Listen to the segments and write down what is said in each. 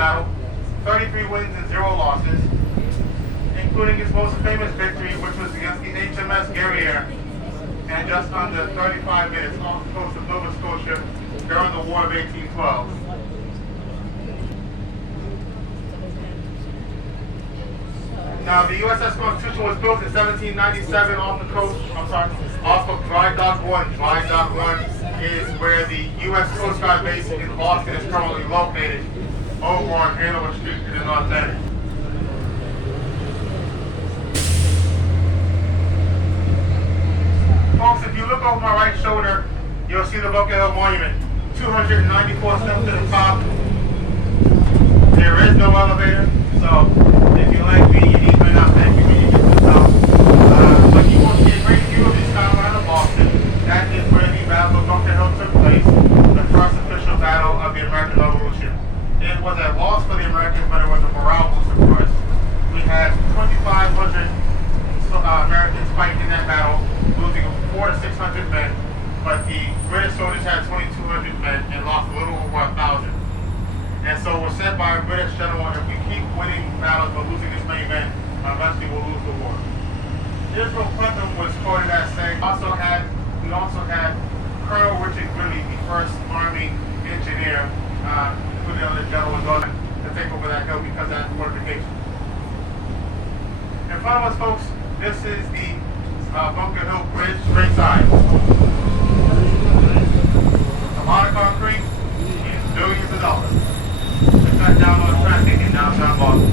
battle, 33 wins and 0 losses, including his most famous victory, which was against the HMS Guerriere, and just under 35 minutes off the coast of Nova Scotia during the War of 1812. Now, the USS Constitution was built in 1797 off the coast, off of Dry Dock 1. Dry Dock 1 is where the U.S. Coast Guard base in Boston is currently located, over on Hanover Street in the North End. Folks, if you look over my right shoulder, you'll see the Bunker Hill Monument. 294 steps to the top. There is no elevator, so if you like me, you need to not thank you when you get to the top. But you will see a great view of the skyline of Boston. That is where the Battle of Bunker Hill took place, the first official battle of the American Revolution. It was a loss for the Americans, but it was a morale booster for us. We had 2,500 Americans fighting in that battle, losing 400 to 600 men, but the British soldiers had 2,200 men and lost a little over 1,000. And so it was said by a British general, if we keep winning battles but losing this many men, eventually we'll lose the war. Israel Putnam was quoted as saying, we also had Colonel Richard Greeley, the first Army engineer, who the other general was going to take over that hill because of that fortification. In front of us, folks, this is the Bunker Hill Bridge, straight side. A lot of concrete and billions of dollars to cut down on traffic in downtown Boston.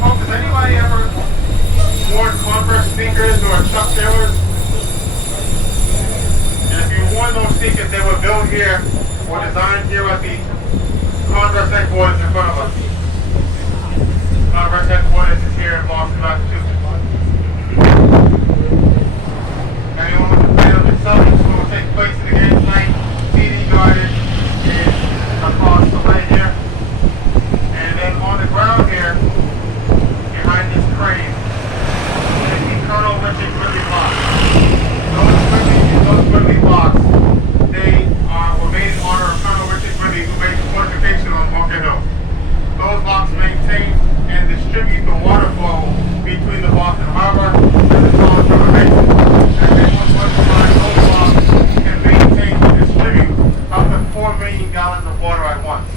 Folks, has anybody ever worn Converse sneakers or Chuck Taylors? And if you worn those sneakers, they were built here or designed here at the Converse headquarters in front of us. Converse headquarters is here in Boston, Massachusetts. Anyone with the plan of the Celtics who will take place in the game tonight, TD Garden is across the way here. And then on the ground here, behind this crane, is the Colonel Richard Greeley blocks. Those Greeley blocks, they were made in honor of Colonel Richard Greeley, who made the fortification on Bunker Hill. Those blocks maintain and distribute the water flow between the Boston Harbor and the Charles River Basin. And then once combined, those blocks can maintain and distribute up to 4 million gallons of water at once.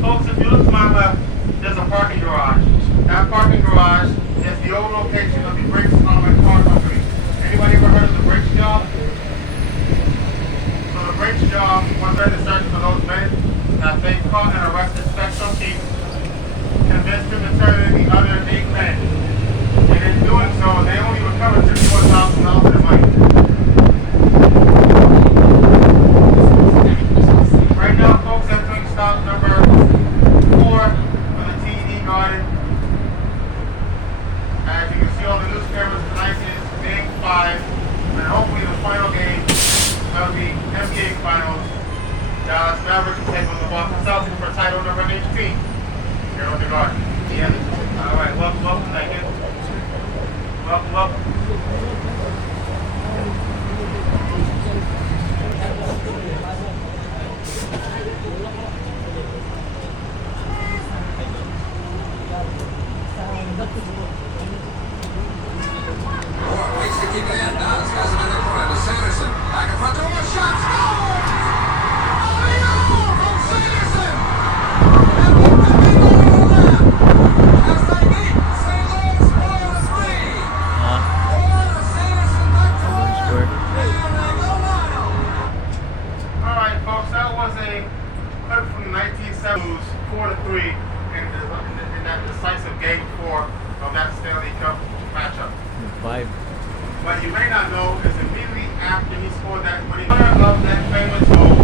Folks, if you look to my left, there's a parking garage. That parking garage is the old location of the Brakes Common Car Company. Anybody ever heard of the Brakes job? So the Brakes job was there to search for those men that they caught and arrested Spectrum Chief, convinced him to turn in the other 8 men. And in doing so, they only recovered $51,000 of money. Right now, folks, entering stop number 4 for the TD Garden. As you can see on the newspapers, tonight is game 5, and hopefully the final game of the NBA Finals. Dallas Mavericks will take on the Boston Celtics for title number 18 here on the Garden. Yeah. All right, welcome, thank you. Welcome. Waits to kick it in. Dallas has him in the corner to Sanderson. Back in front to a shot. Score! From Sanderson! And what could be more than that? As they beat St. Louis 4-3. Or Sanderson back to work. And they go wild. All right, folks, that was a clip from the 1970s, 4-3 in that decisive game 4 of that Stanley Cup matchup. 5. What you may not know is immediately after he scored that winning of that famous goal,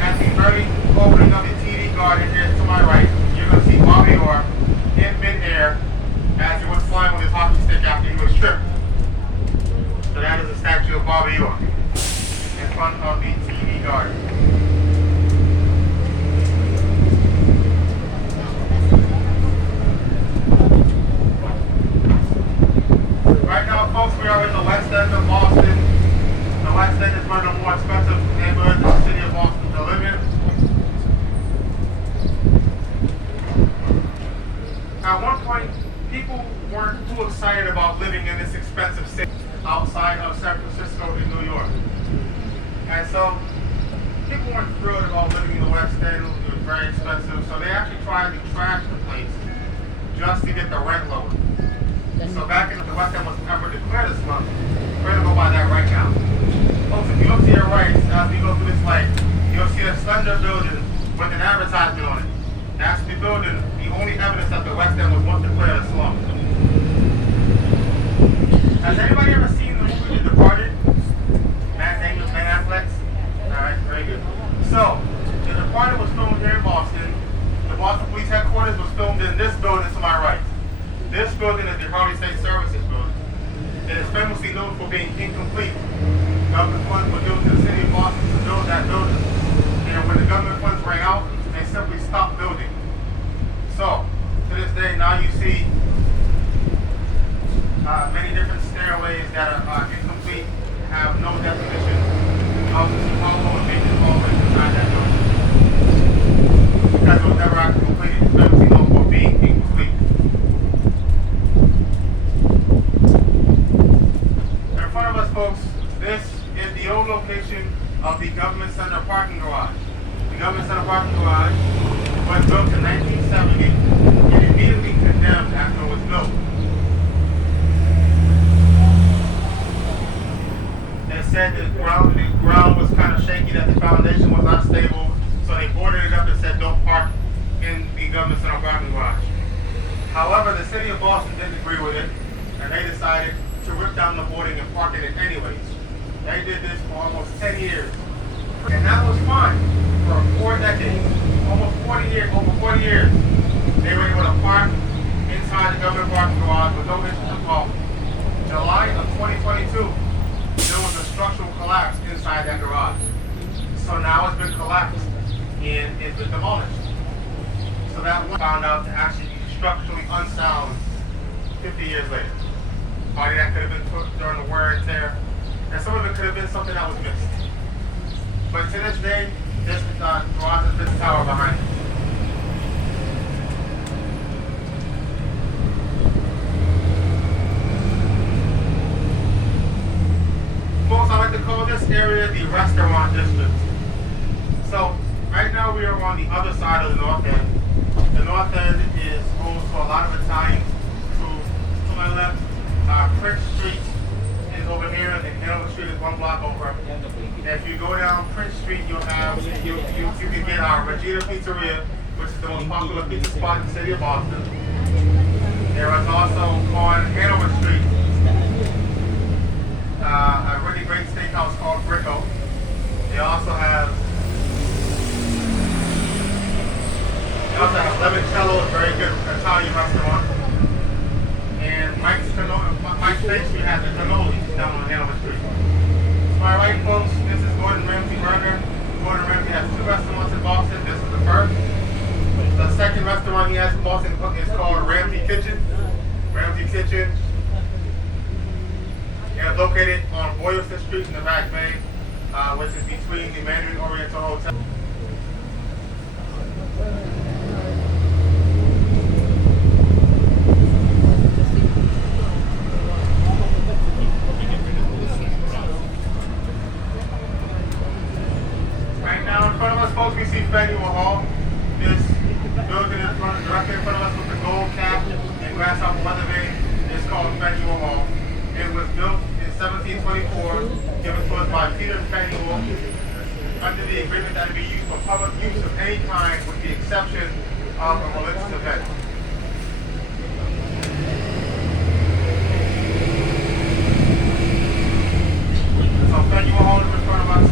at the very opening of the TD Garden here to my right, you're going to see Bobby Orr in midair as he was flying with his hockey stick after he was stripped. So that is a statue of Bobby Orr in front of the TD Garden. at one point, people weren't too excited about living in this expensive city outside of San Francisco in New York. And so people weren't thrilled about living in the West End. It was very expensive. So they actually tried to trash the place just to get the rent lower. So back in the West End was ever declared a slum. We're going to go by that right now. Folks, if you look to your right, as we go through this light, you'll see a slender building with an advertisement on it. That's the building, the only evidence that the West End was once declared a slum. Has anybody ever seen the movie The Departed? Matt Damon, Ben Affleck? Alright, very good. So, The Departed was filmed here in Boston. The Boston Police Headquarters was filmed in this building to my right. This building is the Harley State Services building. It is famously known for being incomplete. Government funds were given to the city of Boston to build that building. And when the government funds ran out, they simply stopped building. So, to this day, now you see many different stairways that are incomplete, have no definition of the hollow and maintenance hallways inside that building. Because it was never actually completed. It's famously known for being incomplete. In front of us, folks, this is the old location of the Government Center parking garage. The Government Center parking garage was built in 1970 and immediately condemned after it was built. They said the ground was kind of shaky, that the foundation was not stable, so they boarded it up and said don't park in the Government Center parking garage. However, the city of Boston didn't agree with it, and they decided to rip down the boarding and park in it anyways. They did this for almost 10 years. And that was fine for 4 decades, almost 40 years, over 40 years. They were able to park inside the government parking garage with no issues at all. July of 2022, there was a structural collapse inside that garage. So now it's been collapsed and it's been demolished. So that one found out to actually be structurally unsound 50 years later. Probably that could have been put during the wear and tear. And some of it could have been something that was missed. But to this day, this garage has this tower behind it. Folks, I like to call this area the restaurant district. So, right now we are on the other side of the North End. The North End is home to a lot of Italian food. To my left, Prince Street is over here, and Hanover Street is 1 block over. If you go down Prince Street, you'll have you can get our Regina Pizzeria, which is the most popular pizza spot in the city of Boston. There is also on Hanover Street a really great steakhouse called Bricco. They also have Lemoncello, a very good Italian restaurant. And Mike's Pastry has the cannolis down on Hanover Street. To my right, folks, this is Gordon Ramsay Burger. Gordon Ramsay has 2 restaurants in Boston. This is the first. The second restaurant he has in Boston is called Ramsay Kitchen. Ramsay Kitchen. And it's located on Boylston Street in the Back Bay, which is between the Mandarin Oriental Hotel. Right now in front of us, folks, we see Faneuil Hall. This building directly in front of us with the gold cap and grasshopper weather vane is called Faneuil Hall. It was built in 1724, given to us by Peter Faneuil, under the agreement that it be used for public use of any kind with the exception of a religious event. So Faneuil Hall is in front of us,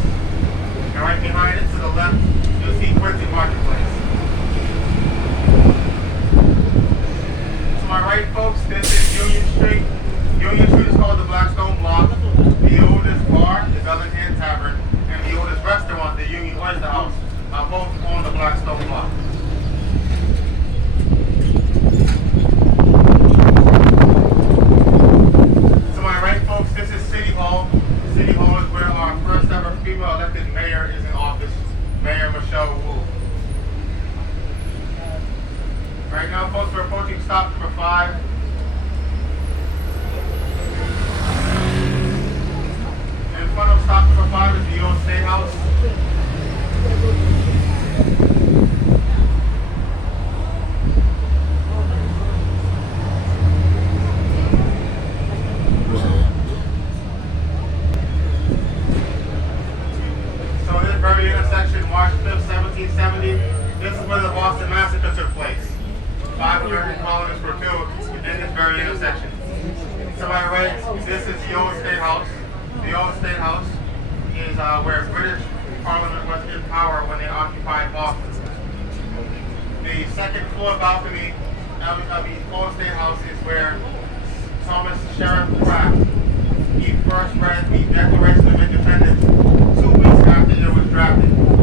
and right behind it to the left, you'll see Quincy Marketplace. To my right, folks, this is Union Street. Union Street is called the Blackstone Block. The oldest bar is Bellingham Tavern, and the oldest restaurant, the Union Oyster House, are both on the Blackstone Block. 5. In front of stop number 5 is the old State House. So this very intersection, March 5th, 1770, this is where the Boston Massacre took place. 5 American colonists were killed in this very intersection. To my right, this is the old State House. The old State House is where British Parliament was in power when they occupied Boston. The second floor balcony of the old State House is where Thomas Sheriff Craft, he first read the Declaration of Independence 2 weeks after it was drafted.